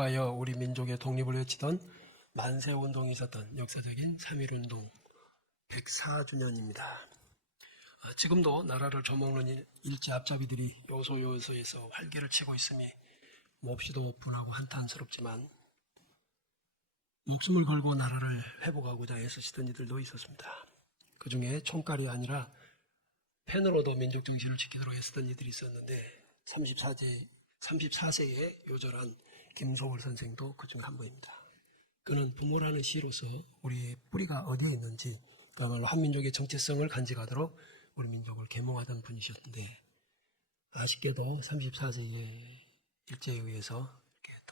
하여 우리 민족의 독립을 외치던 만세운동이 있었던 역사적인 3.1운동 104주년입니다. 지금도 나라를 저먹는 일제 앞잡이들이 요소요소에서 활개를 치고 있음이 몹시도 분하고 한탄스럽지만 목숨을 걸고 나라를 회복하고자 애쓰시던 이들도 있었습니다. 그 중에 총칼이 아니라 펜으로도 민족 정신을 지키도록 애쓰던 이들이 있었는데 34세의 요절한 김소월 선생도 그 중 한 분입니다. 그는 부모라는 시로서 우리의 뿌리가 어디에 있는지 그야말로 한민족의 정체성을 간직하도록 우리 민족을 계몽하던 분이셨는데 아쉽게도 34세의 일제에 의해서 이렇게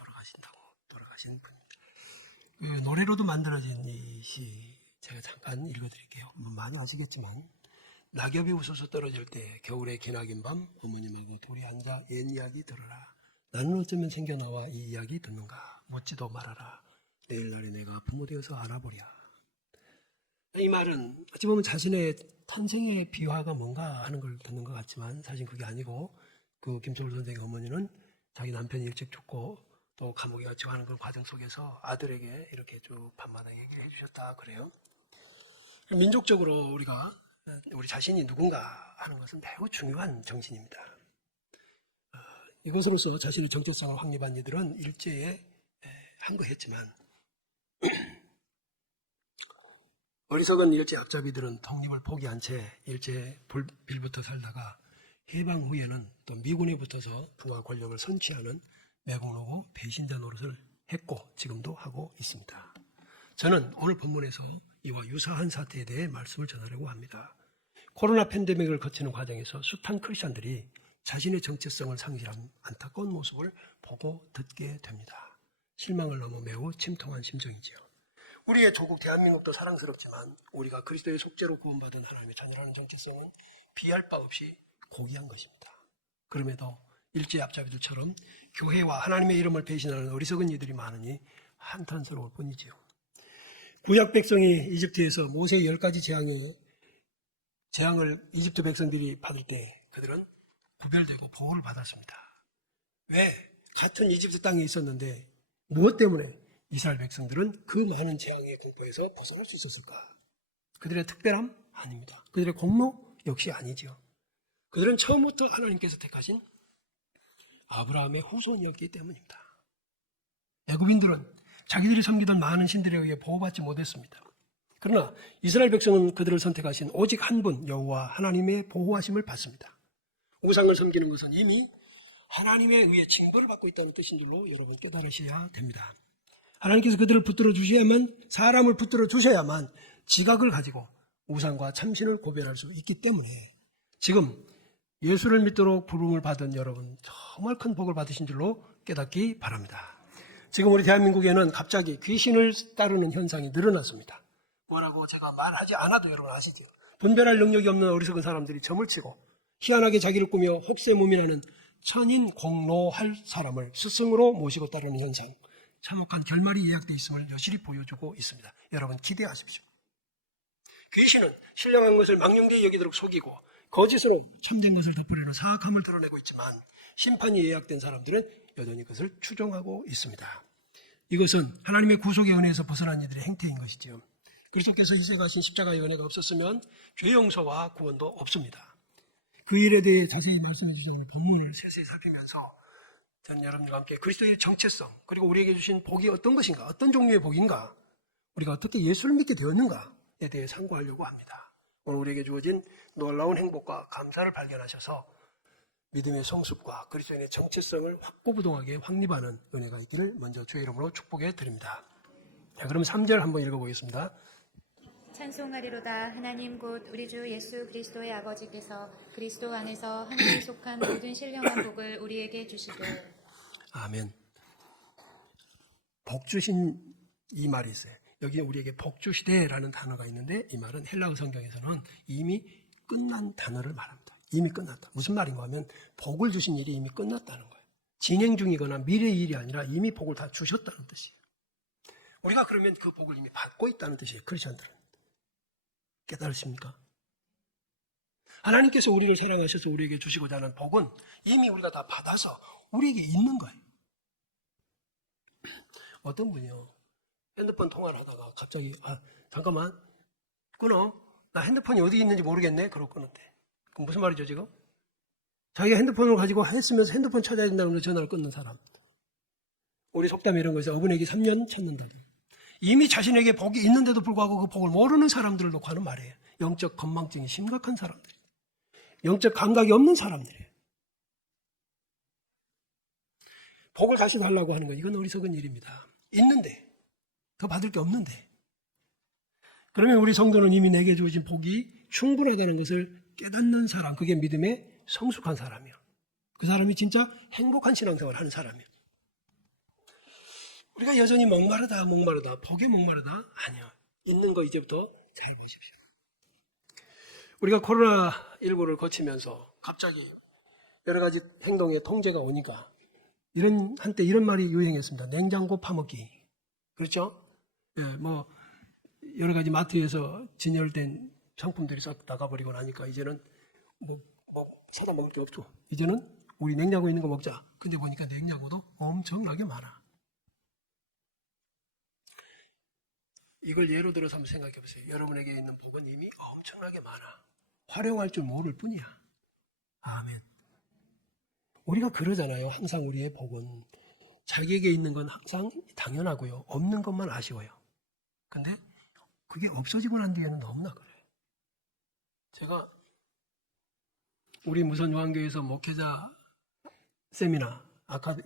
돌아가신 분입니다. 그 노래로도 만들어진 이 시 제가 잠깐 읽어드릴게요. 많이 아시겠지만 낙엽이 우수수 떨어질 때 겨울의 기나긴 밤 어머님하고 둘이 앉아 옛 이야기 들어라. 나는 어쩌면 생겨나와 이 이야기 듣는가. 묻지도 말아라. 내일날에 내가 부모 되어서 알아보랴. 이 말은 어찌 보면 자신의 탄생의 비화가 뭔가 하는 걸 듣는 것 같지만 사실 그게 아니고 그 김소월 선생의 어머니는 자기 남편이 일찍 죽고 또 감옥에 갇히고 하는 그 과정 속에서 아들에게 이렇게 쭉 밤마다 얘기를 해주셨다 그래요. 민족적으로 우리 자신이 누군가 하는 것은 매우 중요한 정신입니다. 이것으로서 자신의 정체성을 확립한 이들은 일제에 항거했지만 어리석은 일제 앞잡이들은 독립을 포기한 채 일제에 빌붙어 살다가 해방 후에는 또 미군에 붙어서 부와 권력을 선취하는 매국노고 배신자 노릇을 했고 지금도 하고 있습니다. 저는 오늘 본문에서 이와 유사한 사태에 대해 말씀을 전하려고 합니다. 코로나 팬데믹을 거치는 과정에서 숱한 크리스찬들이 자신의 정체성을 상실한 안타까운 모습을 보고 듣게 됩니다. 실망을 넘어 매우 침통한 심정이지요. 우리의 조국 대한민국도 사랑스럽지만 우리가 그리스도의 속죄로 구원받은 하나님의 자녀라는 정체성은 비할 바 없이 고귀한 것입니다. 그럼에도 일제 앞잡이들처럼 교회와 하나님의 이름을 배신하는 어리석은 이들이 많으니 한탄스러울 뿐이지요. 구약 백성이 이집트에서 모세의 10가지 재앙을 이집트 백성들이 받을 때 그들은 구별되고 보호를 받았습니다. 왜? 같은 이집트 땅에 있었는데 무엇 때문에 이스라엘 백성들은 그 많은 재앙의 공포에서 벗어날 수 있었을까? 그들의 특별함? 아닙니다. 그들의 공로? 역시 아니죠. 그들은 처음부터 하나님께서 택하신 아브라함의 후손이었기 때문입니다. 애굽인들은 자기들이 섬기던 많은 신들에 의해 보호받지 못했습니다. 그러나 이스라엘 백성은 그들을 선택하신 오직 한 분 여호와 하나님의 보호하심을 받습니다. 우상을 섬기는 것은 이미 하나님에 의해 징벌을 받고 있다는 뜻인 줄로 여러분 깨달으셔야 됩니다. 하나님께서 그들을 붙들어 주셔야만 사람을 붙들어 주셔야만 지각을 가지고 우상과 참신을 구별할 수 있기 때문에 지금 예수를 믿도록 부름을 받은 여러분 정말 큰 복을 받으신 줄로 깨닫기 바랍니다. 지금 우리 대한민국에는 갑자기 귀신을 따르는 현상이 늘어났습니다. 뭐라고 제가 말하지 않아도 여러분 아시죠? 분별할 능력이 없는 어리석은 사람들이 점을 치고 희한하게 자기를 꾸며 혹세무민하는 천인 공로할 사람을 스승으로 모시고 따르는 현상, 참혹한 결말이 예약되어 있음을 여실히 보여주고 있습니다. 여러분 기대하십시오. 귀신은 신령한 것을 망령되이 여기도록 속이고 거짓으로 참된 것을 덮으려는 사악함을 드러내고 있지만 심판이 예약된 사람들은 여전히 그것을 추종하고 있습니다. 이것은 하나님의 구속의 은혜에서 벗어난 이들의 행태인 것이지요. 그리스도께서 희생하신 십자가의 은혜가 없었으면 죄 용서와 구원도 없습니다. 그 일에 대해 자세히 말씀해 주신 오늘 본문을 세세히 살피면서 저는 여러분들과 함께 그리스도의 정체성 그리고 우리에게 주신 복이 어떤 것인가, 어떤 종류의 복인가, 우리가 어떻게 예수를 믿게 되었는가에 대해 상고하려고 합니다. 오늘 우리에게 주어진 놀라운 행복과 감사를 발견하셔서 믿음의 성숙과 그리스도인의 정체성을 확고부동하게 확립하는 은혜가 있기를 먼저 주의 이름으로 축복해 드립니다. 자, 그럼 3절 한번 읽어보겠습니다. 찬송하리로다. 하나님 곧 우리 주 예수 그리스도의 아버지께서 그리스도 안에서 하늘에 속한 모든 신령한 복을 우리에게 주시되. 아멘. 복 주신 이 말이 있어요. 여기 우리에게 복 주시되라는 단어가 있는데 이 말은 헬라어 성경에서는 이미 끝난 단어를 말합니다. 이미 끝났다. 무슨 말인가 하면 복을 주신 일이 이미 끝났다는 거예요. 진행 중이거나 미래의 일이 아니라 이미 복을 다 주셨다는 뜻이에요. 우리가 그러면 그 복을 이미 받고 있다는 뜻이에요. 크리스천들은. 깨달으십니까? 하나님께서 우리를 사랑하셔서 우리에게 주시고자 하는 복은 이미 우리가 다 받아서 우리에게 있는 거예요. 어떤 분이요. 핸드폰 통화를 하다가 갑자기 잠깐만 끊어. 나 핸드폰이 어디 있는지 모르겠네. 그러고 끊었대. 그럼 무슨 말이죠 지금? 자기가 핸드폰을 가지고 했으면서 핸드폰 찾아야 된다고 전화를 끊는 사람. 우리 속담에 이런 거에서 어분에게 3년 찾는다. 이미 자신에게 복이 있는데도 불구하고 그 복을 모르는 사람들을 놓고 하는 말이에요. 영적 건망증이 심각한 사람들. 영적 감각이 없는 사람들이에요. 복을 다시 달라고 하는 건 이건 어리석은 일입니다. 있는데 더 받을 게 없는데. 그러면 우리 성도는 이미 내게 주어진 복이 충분하다는 것을 깨닫는 사람, 그게 믿음에 성숙한 사람이에요. 그 사람이 진짜 행복한 신앙생활을 하는 사람이에요. 우리가 여전히 목마르다, 복에 목마르다? 아니요. 있는 거 이제부터 잘 보십시오. 우리가 코로나19를 거치면서 갑자기 여러 가지 행동에 통제가 오니까 한때 이런 말이 유행했습니다. 냉장고 파먹기. 그렇죠? 예, 여러 가지 마트에서 진열된 상품들이 싹 나가버리고 나니까 이제는 사다 먹을 게 없죠. 이제는 우리 냉장고에 있는 거 먹자. 근데 보니까 냉장고도 엄청나게 많아. 이걸 예로 들어서 한번 생각해 보세요. 여러분에게 있는 복은 이미 엄청나게 많아. 활용할 줄 모를 뿐이야. 아멘. 우리가 그러잖아요. 항상 우리의 복은 자기에게 있는 건 항상 당연하고요. 없는 것만 아쉬워요. 근데 그게 없어지고 난 뒤에는 너무나 그래요. 제가 우리 무선요한교회에서 목회자 세미나,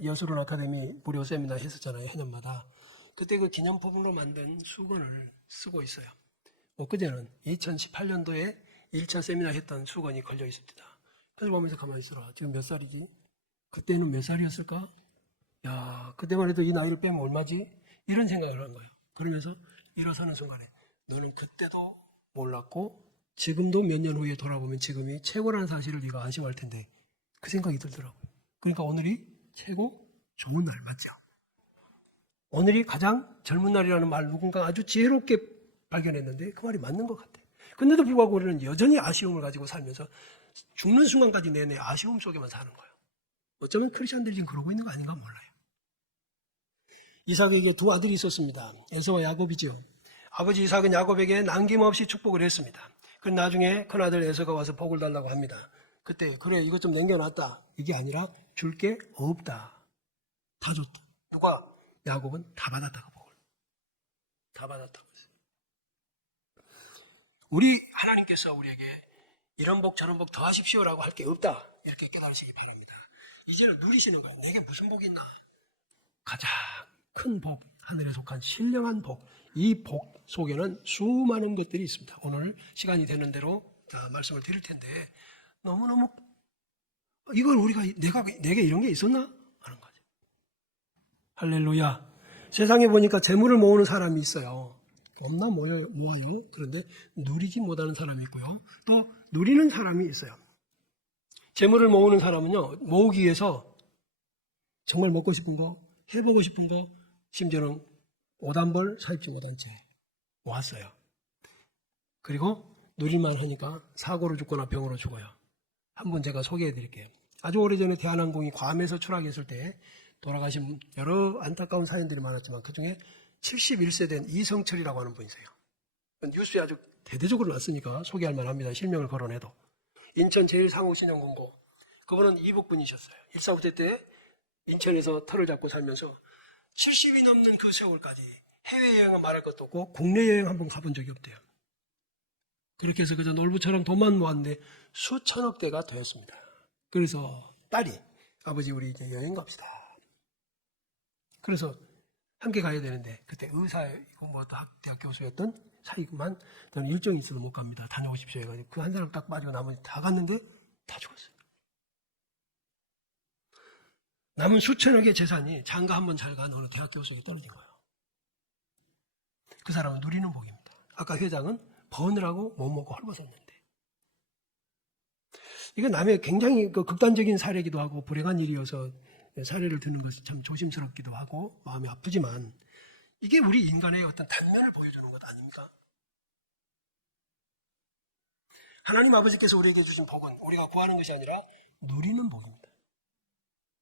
여수론 아카데미 무료 세미나 했었잖아요. 해년마다. 그때 그 기념품으로 만든 수건을 쓰고 있어요. 엊그제는 2018년도에 1차 세미나 했던 수건이 걸려 있습니다. 그래서 보면서 가만히 있어라. 지금 몇 살이지? 그때는 몇 살이었을까? 야, 그때만 해도 이 나이를 빼면 얼마지? 이런 생각을 한 거예요. 그러면서 일어서는 순간에 너는 그때도 몰랐고 지금도 몇 년 후에 돌아보면 지금이 최고라는 사실을 네가 안심할 텐데 그 생각이 들더라고요. 그러니까 오늘이 최고 좋은 날 맞죠? 오늘이 가장 젊은 날이라는 말 누군가 아주 지혜롭게 발견했는데 그 말이 맞는 것 같아요. 근데도 불구하고 우리는 여전히 아쉬움을 가지고 살면서 죽는 순간까지 내내 아쉬움 속에만 사는 거예요. 어쩌면 크리스천들이 지금 그러고 있는 거 아닌가 몰라요. 이삭에게 두 아들이 있었습니다. 에서와 야곱이죠. 아버지 이삭은 야곱에게 남김없이 축복을 했습니다. 그 나중에 큰아들 에서가 와서 복을 달라고 합니다. 그때 그래 이것 좀 남겨놨다. 이게 아니라 줄 게 없다. 다 줬다. 누가? 야곱은 다 받았다고 복을. 다 받았다고 했어요. 우리 하나님께서 우리에게 이런 복 저런 복 더 하십시오라고 할 게 없다. 이렇게 깨달으시기 바랍니다. 이제는 누리시는 거예요. 내게 무슨 복이 있나? 가장 큰 복, 하늘에 속한 신령한 복. 이 복 속에는 수많은 것들이 있습니다. 오늘 시간이 되는 대로 말씀을 드릴 텐데 너무너무 이걸 우리가 내게 이런 게 있었나? 하는 거죠. 할렐루야. 세상에 보니까 재물을 모으는 사람이 있어요. 겁나 모아요. 그런데 누리지 못하는 사람이 있고요. 또 누리는 사람이 있어요. 재물을 모으는 사람은요, 모으기 위해서 정말 먹고 싶은 거, 해보고 싶은 거, 심지어는 5단벌 사입지 못한 채 모았어요. 그리고 누릴만 하니까 사고로 죽거나 병으로 죽어요. 한번 제가 소개해 드릴게요. 아주 오래전에 대한항공이 괌에서 추락했을 때 돌아가신 여러 안타까운 사연들이 많았지만 그중에 71세 된 이성철이라고 하는 분이세요. 뉴스에 아주 대대적으로 났으니까 소개할 만합니다. 실명을 거론해도. 인천 제일상호신용공고. 그분은 이북분이셨어요. 1.4부대 때 인천에서 터를 잡고 살면서 70이 넘는 그 세월까지 해외여행은 말할 것도 없고 국내 여행 한번 가본 적이 없대요. 그렇게 해서 그저 놀부처럼 돈만 모았는데 수천억 대가 되었습니다. 그래서 딸이 아버지 우리 이제 여행 갑시다. 그래서 함께 가야 되는데 그때 의사이고 대학 교수였던 사이구만 저는 일정이 있어서 못 갑니다. 다녀오십시오 해가지고 그 한 사람 딱 빠지고 나머지 다 갔는데 다 죽었어요. 남은 수천억의 재산이 장가 한 번 잘 간 어느 대학 교수에게 떨어진 거예요. 그 사람은 누리는 복입니다. 아까 회장은 버느라고 못 먹고 헐벗었는데. 이건 남의 굉장히 극단적인 사례이기도 하고 불행한 일이어서 사례를 드는 것이 참 조심스럽기도 하고 마음이 아프지만 이게 우리 인간의 어떤 단면을 보여주는 것 아닙니까? 하나님 아버지께서 우리에게 주신 복은 우리가 구하는 것이 아니라 누리는 복입니다.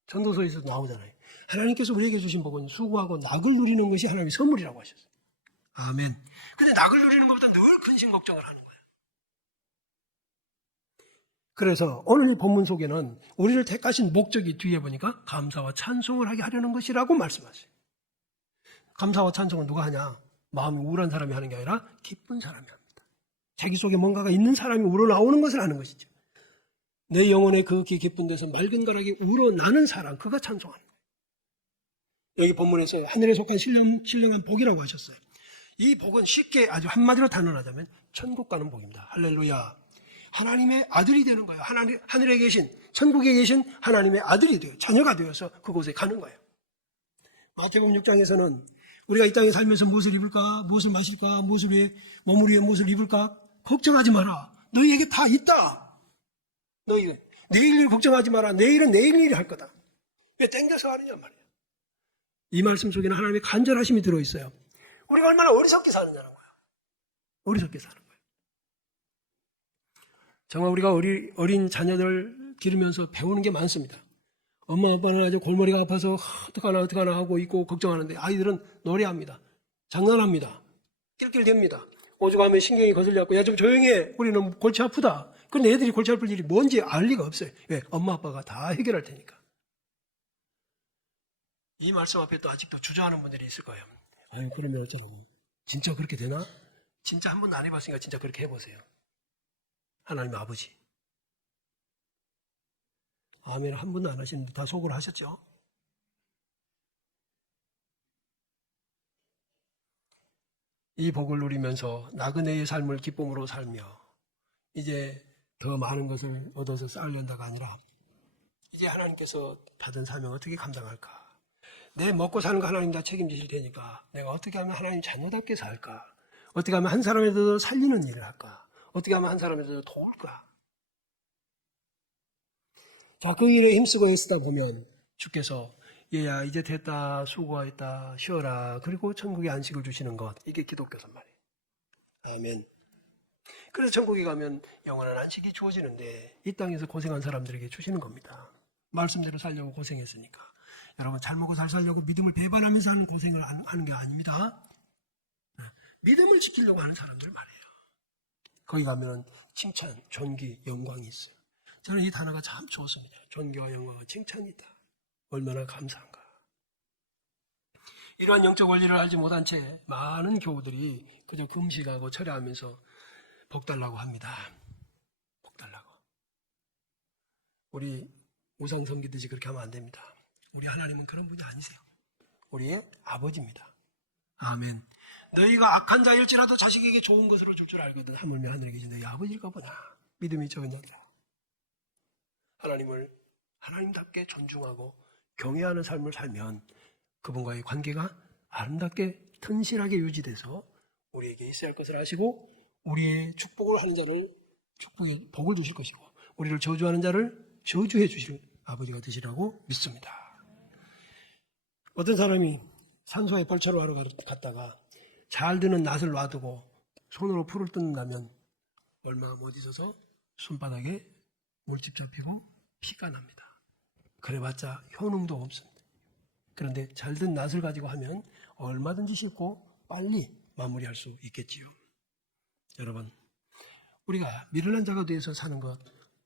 전도서에서 나오잖아요. 하나님께서 우리에게 주신 복은 수고하고 낙을 누리는 것이 하나님의 선물이라고 하셨어요. 아멘. 근데 낙을 누리는 것보다 늘 근심 걱정을 하는 거예요. 그래서 오늘 이 본문 속에는 우리를 택하신 목적이 뒤에 보니까 감사와 찬송을 하게 하려는 것이라고 말씀하세요. 감사와 찬송은 누가 하냐? 마음이 우울한 사람이 하는 게 아니라 기쁜 사람이 합니다. 자기 속에 뭔가가 있는 사람이 우러나오는 것을 하는 것이죠. 내 영혼의 그 깊은 데서 맑은 가락이 우러나는 사람, 그가 찬송하는 거예요. 여기 본문에서 하늘에 속한 신령한 복이라고 하셨어요. 이 복은 쉽게 아주 한마디로 단언하자면 천국 가는 복입니다. 할렐루야. 하나님의 아들이 되는 거예요. 하늘에 계신, 천국에 계신 하나님의 아들이 되어 자녀가 되어서 그곳에 가는 거예요. 마태복음 6장에서는 우리가 이 땅에 살면서 무엇을 입을까, 무엇을 마실까, 무엇을 위해, 몸을 위해 무엇을 입을까 걱정하지 마라. 너희에게 다 있다. 너희는 내일 일 걱정하지 마라. 내일은 내일 일이 할 거다. 왜 땡겨서 하느냐 말이야. 이 말씀 속에는 하나님의 간절하심이 들어있어요. 우리가 얼마나 어리석게 사느냐는 거예요. 어리석게 사는 거예요. 정말 우리가 어린 자녀들 기르면서 배우는 게 많습니다. 엄마 아빠는 아주 골머리가 아파서 어떡하나 하고 있고 걱정하는데 아이들은 노래합니다. 장난합니다. 낄낄댑니다. 오죽하면 신경이 거슬려갖고 야 좀 조용히 해. 우리는 골치 아프다. 그런데 애들이 골치 아플 일이 뭔지 알 리가 없어요. 왜? 엄마 아빠가 다 해결할 테니까. 이 말씀 앞에 또 아직도 주저하는 분들이 있을 거예요. 아유 그러면 어쩌고 진짜 그렇게 되나? 진짜 한 번도 안 해봤으니까 진짜 그렇게 해보세요. 하나님의 아버지. 아멘 한 번도 안 하시는데 다 속으로 하셨죠? 이 복을 누리면서 나그네의 삶을 기쁨으로 살며 이제 더 많은 것을 얻어서 쌓으려다가 아니라 이제 하나님께서 받은 사명 어떻게 감당할까? 내 먹고 사는 거 하나님 다 책임지실 테니까 내가 어떻게 하면 하나님 자녀답게 살까? 어떻게 하면 한 사람에도 살리는 일을 할까? 어떻게 하면 한 사람에도 도울까? 자, 그 일에 힘쓰고 애쓰다 보면 주께서 얘야 이제 됐다 수고했다 쉬어라 그리고 천국의 안식을 주시는 것 이게 기독교란 말이에요. 아멘. 그래서 천국에 가면 영원한 안식이 주어지는데 이 땅에서 고생한 사람들에게 주시는 겁니다. 말씀대로 살려고 고생했으니까. 여러분 잘 먹고 잘 살려고 믿음을 배반하면서 하는 고생을 하는 게 아닙니다. 믿음을 지키려고 하는 사람들 말이에요. 거기 가면 칭찬, 존귀, 영광이 있어요. 저는 이 단어가 참 좋습니다. 존귀와 영광과 칭찬이다. 얼마나 감사한가. 이러한 영적 원리를 알지 못한 채 많은 교우들이 그저 금식하고 철회하면서 복 달라고 합니다. 복 달라고. 우리 우상 섬기듯이 그렇게 하면 안 됩니다. 우리 하나님은 그런 분이 아니세요. 우리의 아버지입니다. 아멘. 너희가 악한 자일지라도 자식에게 좋은 것으로 줄 줄 알거든. 하물며 하늘에 계신 너희 아버지일까 보다. 믿음이 적은 자들아. 하나님을 하나님답게 존중하고 경외하는 삶을 살면 그분과의 관계가 아름답게 튼실하게 유지돼서 우리에게 있어야 할 것을 아시고 우리의 축복을 하는 자를 축복의 복을 주실 것이고 우리를 저주하는 자를 저주해 주실 아버지가 되시라고 믿습니다. 어떤 사람이 산소에 벌채로 하러 갔다가 잘 드는 낫을 놔두고 손으로 풀을 뜯는다면 얼마 못 있어서 손바닥에 물집 잡히고 피가 납니다. 그래봤자 효능도 없습니다. 그런데 잘 든 낫을 가지고 하면 얼마든지 쉽고 빨리 마무리할 수 있겠지요. 여러분, 우리가 미련한 자가 되어서 사는 것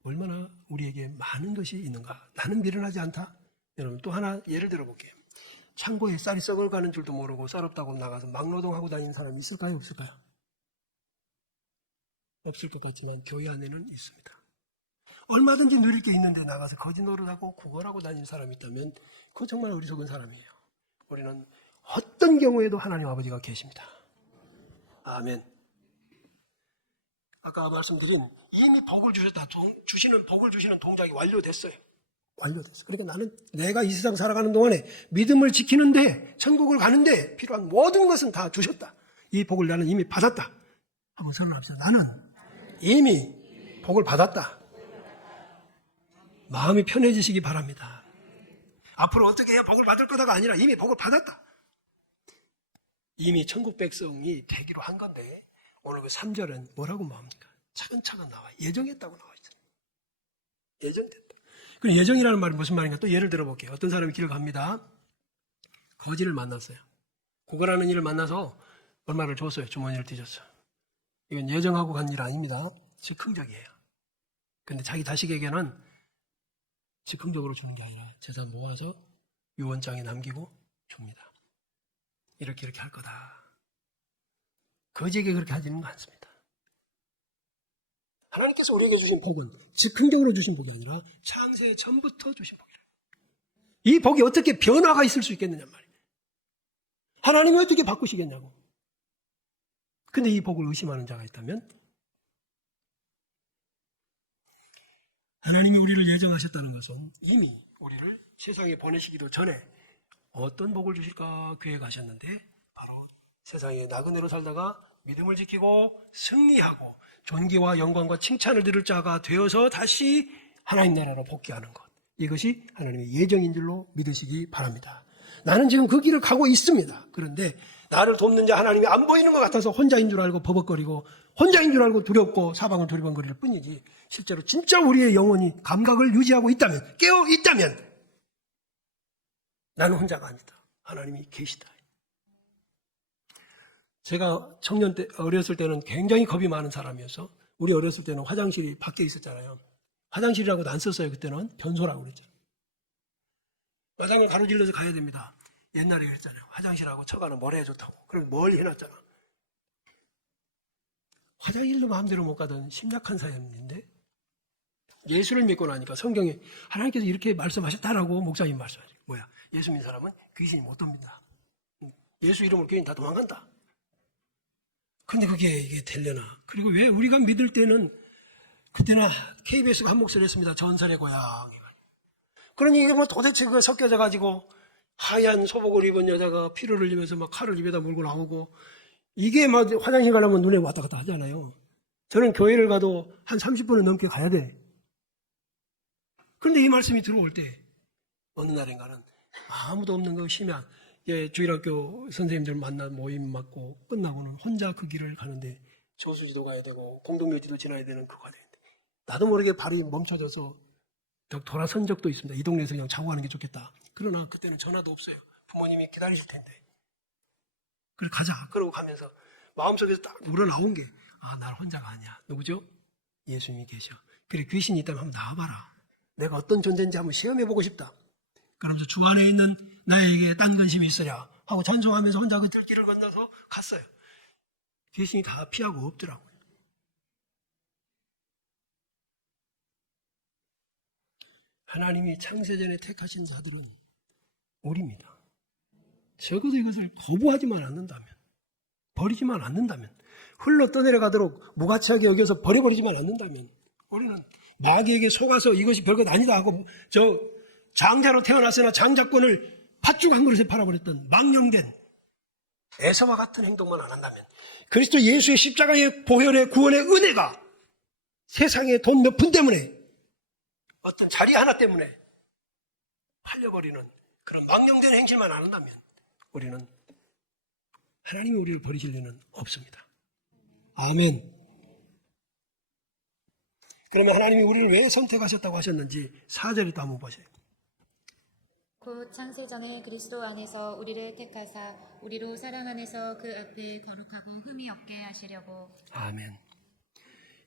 얼마나 우리에게 많은 것이 있는가. 나는 미련하지 않다. 여러분 또 하나 예를 들어볼게요. 창고에 쌀이 썩어가는 줄도 모르고 쌀 없다고 나가서 막노동하고 다니는 사람이 있을까요? 없을까요? 없을 것 같지만 교회 안에는 있습니다. 얼마든지 누릴 게 있는데 나가서 거지 노릇하고 구걸하고 다니는 사람이 있다면 그거 정말 어리석은 사람이에요. 우리는 어떤 경우에도 하나님 아버지가 계십니다. 아멘. 아까 말씀드린 이미 복을 주셨다. 복을 주시는 동작이 완료됐어요. 완료됐어요. 그러니까 나는 내가 이 세상 살아가는 동안에 믿음을 지키는데 천국을 가는데 필요한 모든 것은 다 주셨다. 이 복을 나는 이미 받았다. 한번 선언합시다. 나는 이미 복을 받았다. 마음이 편해지시기 바랍니다. 앞으로 어떻게 해야 복을 받을 거다가 아니라 이미 복을 받았다. 이미 천국 백성이 되기로 한 건데 오늘 그 3절은 뭐라고 말합니까? 차근차근 나와 예정했다고 나와 있어요. 예정됐다. 그럼 예정이라는 말은 무슨 말인가? 또 예를 들어볼게요. 어떤 사람이 길을 갑니다. 거지를 만났어요. 구걸하는 일을 만나서 얼마를 줬어요. 주머니를 뒤졌어. 이건 예정하고 간 일 아닙니다. 즉흥적이에요. 근데 자기 자식에게는 즉흥적으로 주는 게 아니라 재산 모아서 유언장에 남기고 줍니다. 이렇게 할 거다. 거지에게 그렇게 하지는 않습니다. 하나님께서 우리에게 주신 복은 즉흥적으로 주신 복이 아니라 창세 전부터 주신 복이에요. 이 복이 어떻게 변화가 있을 수 있겠느냐 말이에요. 하나님이 어떻게 바꾸시겠냐고. 근데 이 복을 의심하는 자가 있다면 하나님이 우리를 예정하셨다는 것은 이미 우리를 세상에 보내시기도 전에 어떤 복을 주실까 계획하셨는데 바로 세상에 나그네로 살다가 믿음을 지키고 승리하고 존귀와 영광과 칭찬을 들을 자가 되어서 다시 하나님 나라로 복귀하는 것. 이것이 하나님의 예정인 줄로 믿으시기 바랍니다. 나는 지금 그 길을 가고 있습니다. 그런데 나를 돕는 자 하나님이 안 보이는 것 같아서 혼자인 줄 알고 버벅거리고 혼자인 줄 알고 두렵고 사방을 두리번거릴 뿐이지 실제로 진짜 우리의 영혼이 감각을 유지하고 있다면 깨어 있다면 나는 혼자가 아니다. 하나님이 계시다. 제가 청년 때 어렸을 때는 굉장히 겁이 많은 사람이어서 우리 어렸을 때는 화장실이 밖에 있었잖아요. 화장실이라고도 안 썼어요. 그때는 변소라고 그랬죠. 마당을 가로질러서 가야 됩니다. 옛날에 그랬잖아요. 화장실하고 처가는 뭘 해야 좋다고. 그럼 멀리 해놨잖아. 화장실도 마음대로 못 가던 심약한 사람인데 예수를 믿고 나니까 성경에 하나님께서 이렇게 말씀하셨다라고 목사님 말씀하시고 뭐야? 예수 믿는 사람은 귀신이 못 돕니다. 예수 이름으로 귀신 다 도망간다. 근데 이게 되려나? 그리고 왜 우리가 믿을 때는 그때는 KBS가 한 목소리 했습니다. 전설의 고향. 그러니 이게 뭐 도대체 그거 섞여져 가지고 하얀 소복을 입은 여자가 피를 흘리면서 막 칼을 입에다 물고 나오고 이게 막 화장실 가려면 눈에 왔다 갔다 하잖아요. 저는 교회를 가도 한 30분은 넘게 가야 돼. 그런데 이 말씀이 들어올 때 어느 날인가는 아무도 없는 거 심야 주일학교 선생님들 만나 모임 맞고 끝나고는 혼자 그 길을 가는데 저수지도 가야 되고 공동묘지도 지나야 되는 그거가 되는데 나도 모르게 발이 멈춰져서 돌아선 적도 있습니다. 이 동네에서 그냥 자고 가는 게 좋겠다. 그러나 그때는 전화도 없어요. 부모님이 기다리실 텐데. 그래 가자. 그러고 가면서 마음속에서 딱 우러나온 게 날 혼자가 아니야. 누구죠? 예수님이 계셔. 그래 귀신이 있다면 한번 나와봐라. 내가 어떤 존재인지 한번 시험해보고 싶다. 그러면서 주 안에 있는 나에게 딴 근심이 있으랴 하고 전송하면서 혼자 그 들길을 건너서 갔어요. 귀신이 다 피하고 없더라고요. 하나님이 창세전에 택하신 자들은 우리입니다. 적어도 이것을 거부하지만 않는다면, 버리지만 않는다면, 흘러 떠내려가도록 무가치하게 여겨서 버려버리지만 않는다면 우리는 마귀에게 속아서 이것이 별것 아니다 하고 장자로 태어났으나 장자권을 팥죽 한 그릇에 팔아버렸던 망령된 에서와 같은 행동만 안 한다면 그리스도 예수의 십자가의 보혈의 구원의 은혜가 세상의 돈 몇 푼 때문에 어떤 자리 하나 때문에 팔려버리는 그런 망령된 행실만 안 한다면 우리는 하나님이 우리를 버리실 리는 없습니다. 아멘. 그러면 하나님이 우리를 왜 선택하셨다고 하셨는지 4절에 또 한번 보세요. 곧 창세전에 그리스도 안에서 우리를 택하사 우리로 사랑 안에서 그 앞에 거룩하고 흠이 없게 하시려고. 아멘.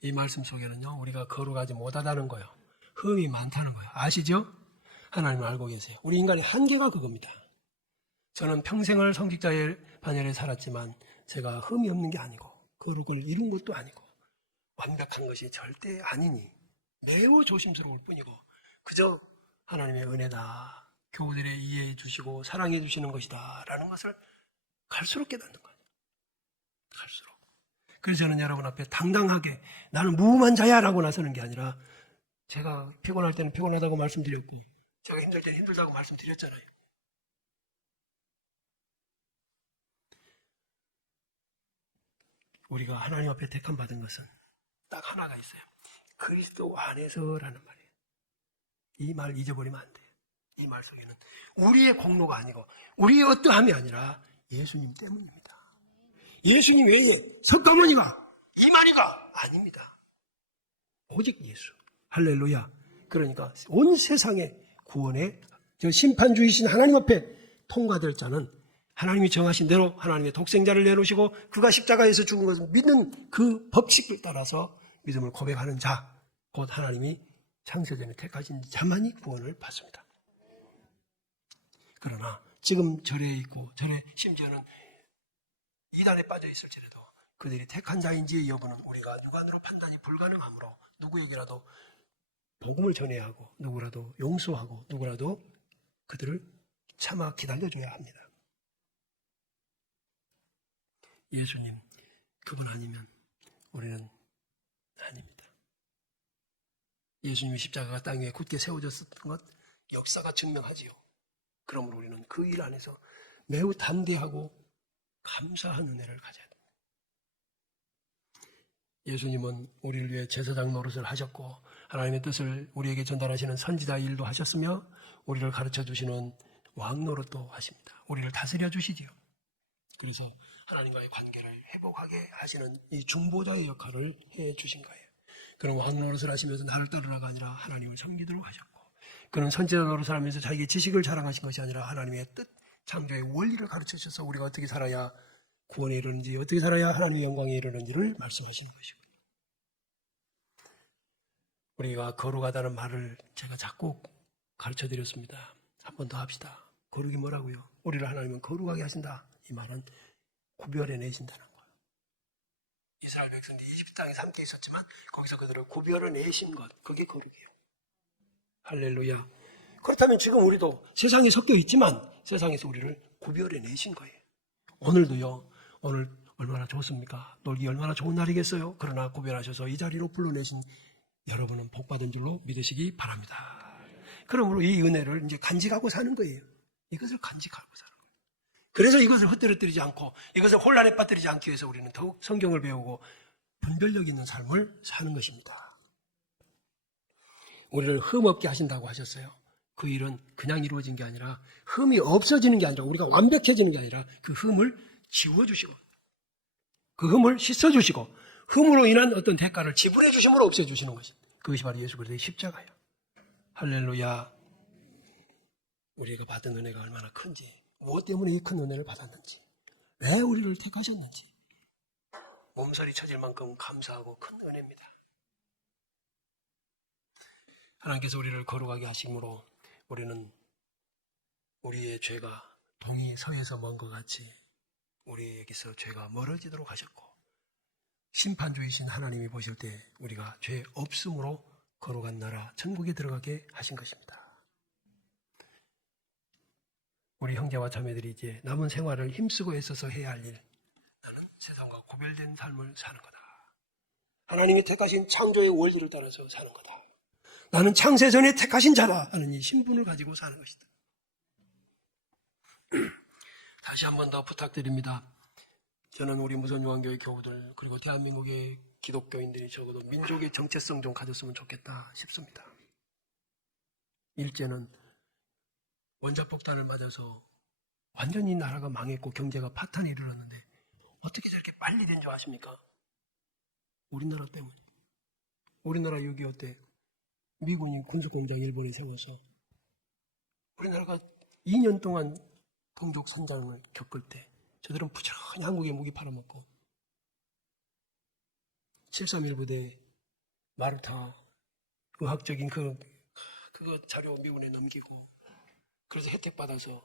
이 말씀 속에는요 우리가 거룩하지 못하다는 거예요. 흠이 많다는 거예요. 아시죠? 하나님을 알고 계세요. 우리 인간의 한계가 그겁니다. 저는 평생을 성직자의 반열에 살았지만 제가 흠이 없는 게 아니고 거룩을 이룬 것도 아니고 완벽한 것이 절대 아니니 매우 조심스러울 뿐이고 그저 하나님의 은혜다. 교우들의 이해해 주시고 사랑해 주시는 것이다 라는 것을 갈수록 깨닫는 거예요. 갈수록. 그래서 저는 여러분 앞에 당당하게 나는 무음한 자야 라고 나서는 게 아니라 제가 피곤할 때는 피곤하다고 말씀드렸고 제가 힘들 때는 힘들다고 말씀드렸잖아요. 우리가 하나님 앞에 택함 받은 것은 딱 하나가 있어요. 그리스도 안에서라는 말이에요. 이 말 잊어버리면 안 돼요. 이 말 속에는 우리의 공로가 아니고 우리의 어떠함이 아니라 예수님 때문입니다. 예수님 외에 석가모니가 이만희가 아닙니다. 오직 예수. 할렐루야. 그러니까 온 세상의 구원에 저 심판주이신 하나님 앞에 통과될 자는 하나님이 정하신 대로 하나님의 독생자를 내놓으시고 그가 십자가에서 죽은 것을 믿는 그 법칙을 따라서 믿음을 고백하는 자, 곧 하나님이 창세전에 택하신 자만이 구원을 받습니다. 그러나 지금 절에 있고 절에 심지어는 이단에 빠져 있을지라도 그들이 택한 자인지의 여부는 우리가 육안으로 판단이 불가능하므로 누구에게라도 복음을 전해야 하고 누구라도 용서하고 누구라도 그들을 참아 기다려줘야 합니다. 예수님 그분 아니면 우리는 아닙니다. 예수님이 십자가가 땅 위에 굳게 세워졌었던 것 역사가 증명하지요. 그러므로 우리는 그 일 안에서 매우 담대하고 감사한 은혜를 가져야 됩니다. 예수님은 우리를 위해 제사장 노릇을 하셨고 하나님의 뜻을 우리에게 전달하시는 선지자 일도 하셨으며 우리를 가르쳐 주시는 왕 노릇도 하십니다. 우리를 다스려 주시지요. 그래서 하나님과의 관계를 회복하게 하시는 이 중보자의 역할을 해 주신 거예요. 그는 왕 노릇을 하시면서 나를 따르라가 아니라 하나님을 섬기도록 하셨고 그는 선지자 노릇을 하면서 자기의 지식을 자랑하신 것이 아니라 하나님의 뜻, 창조의 원리를 가르쳐 주셔서 우리가 어떻게 살아야 구원에 이르는지 어떻게 살아야 하나님의 영광에 이르는지를 말씀하시는 것이고요. 우리가 거룩하다는 말을 제가 자꾸 가르쳐 드렸습니다. 한 번 더 합시다. 거룩이 뭐라고요? 우리를 하나님은 거룩하게 하신다. 이 말은 구별해 내신다는 거예요. 이스라엘 백성들이 이집트 땅에 함께 있었지만 거기서 그들을 구별해 내신 것, 그게 거룩이에요. 할렐루야. 그렇다면 지금 우리도 세상에 섞여 있지만 세상에서 우리를 구별해 내신 거예요. 오늘도요. 오늘 얼마나 좋습니까? 놀기 얼마나 좋은 날이겠어요? 그러나 구별하셔서 이 자리로 불러내신 여러분은 복받은 줄로 믿으시기 바랍니다. 그러므로 이 은혜를 이제 간직하고 사는 거예요. 이것을 간직하고 사는 거예요. 그래서 이것을 헛되어뜨리지 않고 이것을 혼란에 빠뜨리지 않기 위해서 우리는 더욱 성경을 배우고 분별력 있는 삶을 사는 것입니다. 우리를 흠 없게 하신다고 하셨어요. 그 일은 그냥 이루어진 게 아니라 흠이 없어지는 게 아니라 우리가 완벽해지는 게 아니라 그 흠을 지워주시고 그 흠을 씻어주시고 흠으로 인한 어떤 대가를 지불해 주심으로 없애주시는 것이 그것이 바로 예수 그리스도의 십자가예요. 할렐루야. 우리가 받은 은혜가 얼마나 큰지 무엇 때문에 이 큰 은혜를 받았는지 왜 우리를 택하셨는지 몸서리 쳐질 만큼 감사하고 큰 은혜입니다. 하나님께서 우리를 거룩하게 하심으로 우리는 우리의 죄가 동이 서에서 먼 것 같이 우리에게서 죄가 멀어지도록 하셨고 심판주이신 하나님이 보실 때 우리가 죄 없음으로 거룩한 나라 천국에 들어가게 하신 것입니다. 우리 형제와 자매들이 이제 남은 생활을 힘쓰고 애써서 해야 할 일, 나는 세상과 구별된 삶을 사는 거다. 하나님이 택하신 창조의 원리를 따라서 사는 거다. 나는 창세전에 택하신 자다 하는 이 신분을 가지고 사는 것이다. 다시 한 번 더 부탁드립니다. 저는 우리 무선요한교회 교우들 그리고 대한민국의 기독교인들이 적어도 민족의 정체성 좀 가졌으면 좋겠다 싶습니다. 일제는 원자폭탄을 맞아서 완전히 나라가 망했고 경제가 파탄에 이르렀는데 어떻게 저렇게 빨리 된 줄 아십니까? 우리나라 때문에. 우리나라 6.25 때 미군이 군수공장 일본에 세워서 우리나라가 2년 동안 동족 선장을 겪을 때 저들은 부지런히 한국에 무기 팔아먹고 7.31 부대 마르타 의학적인 그거 자료 미군에 넘기고 그래서 혜택 받아서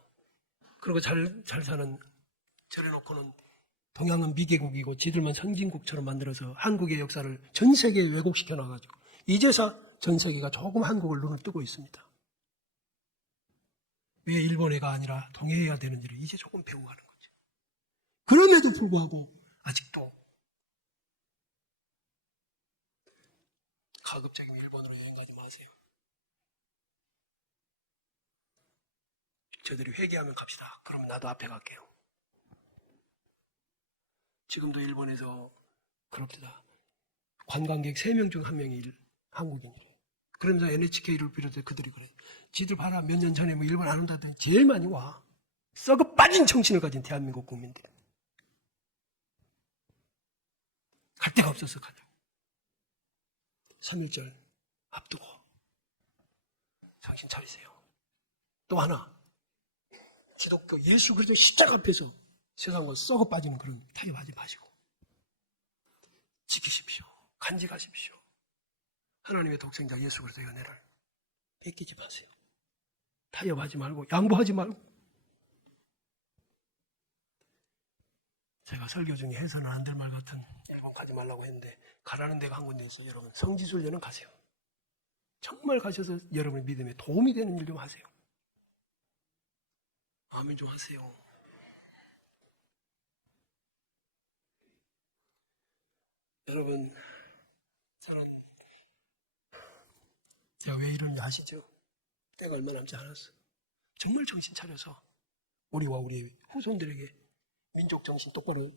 그리고 잘 사는 저래놓고는 동양은 미개국이고 지들만 선진국처럼 만들어서 한국의 역사를 전 세계에 왜곡시켜 놔가지고 이제서 전 세계가 조금 한국을 눈을 뜨고 있습니다. 왜 일본해가 아니라 동해해야 되는지를 이제 조금 배워가는 거죠. 그럼에도 불구하고 아직도 가급적이면 일본으로 여행 가지 마세요. 저들이 회개하면 갑시다. 그럼 나도 앞에 갈게요. 지금도 일본에서 그럽니다. 관광객 3명 중 1명이 한국인이래요. 그러면서 NHK를 비롯해 그들이 그래. 지들 봐라 몇 년 전에 뭐 일본 안 온다더니 제일 많이 와. 썩어 빠진 정신을 가진 대한민국 국민들. 갈 데가 없어서 가자. 3.1절 앞두고 정신 차리세요. 또 하나 기독교 예수 그리스도 십자가 앞에서 세상과 썩어 빠지는 그런 타협하지 마시고 지키십시오. 간직하십시오. 하나님의 독생자 예수 그리스도의 은혜를 뺏기지 마세요. 타협하지 말고 양보하지 말고. 제가 설교 중에 해서는 안 될 말 같은 일본 가지 말라고 했는데 가라는 데가 한 군데에서 여러분 성지순례는 가세요. 정말 가셔서 여러분의 믿음에 도움이 되는 일 좀 하세요. 아멘 좀 하세요. 여러분, 저는 제가 왜 이러는지 아시죠? 때가 얼마 남지 않았어. 정말 정신 차려서 우리와 우리 후손들에게 민족 정신 똑바로,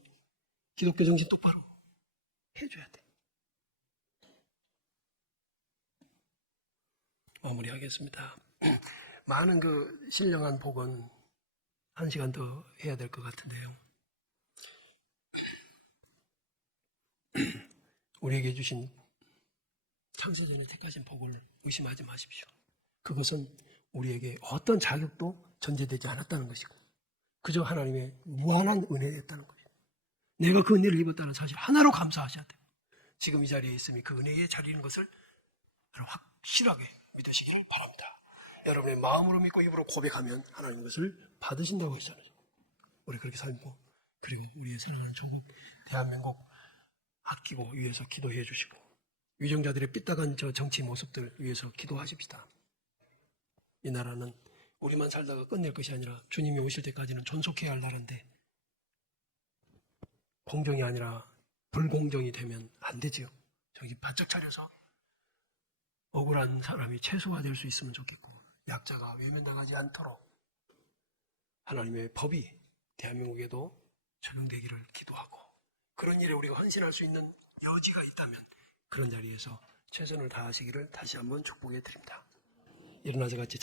기독교 정신 똑바로 해줘야 돼. 마무리하겠습니다. 많은 그 신령한 복은 1시간 더 해야 될 것 같은데요. 우리에게 주신 창세전에 택하신 복을 의심하지 마십시오. 그것은 우리에게 어떤 자격도 전제되지 않았다는 것이고 그저 하나님의 무한한 은혜였다는 것입니다. 내가 그 은혜를 입었다는 사실 하나로 감사하셔야 돼요. 지금 이 자리에 있음이 그 은혜의 자리인 것을 확실하게 믿으시기를 바랍니다. 여러분의 마음으로 믿고 입으로 고백하면 하나님 것을 받으신다고 했잖아요. 우리 그렇게 살고 그리고 우리의 사랑하는 조국 대한민국 아끼고 위해서 기도해 주시고 위정자들의 삐딱한 저 정치 모습들 위해서 기도하십시다. 이 나라는 우리만 살다가 끝낼 것이 아니라 주님이 오실 때까지는 존속해야 할 나라인데 공정이 아니라 불공정이 되면 안 되지요. 정신 바짝 차려서 억울한 사람이 최소화될 수 있으면 좋겠고 약자가 외면당하지 않도록 하나님의 법이 대한민국에도 적용되기를 기도하고 그런 일에 우리가 헌신할 수 있는 여지가 있다면 그런 자리에서 최선을 다하시기를 다시 한번 축복해 드립니다. 일어나서 같이